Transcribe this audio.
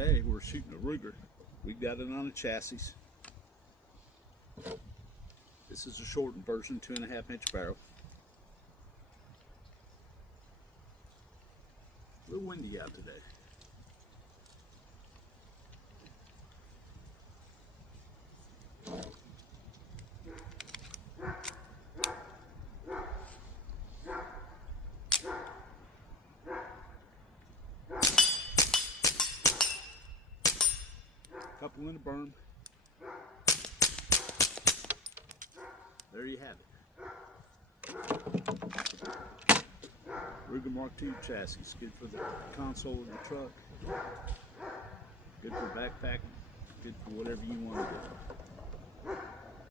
today we're shooting a Ruger. We got it on a chassis. This is a shortened version, 2.5-inch barrel. A little windy out today. Couple in the berm. There you have it. Ruger Mark II chassis. Good for the console of the truck. Good for backpacking. Good for whatever you want to do.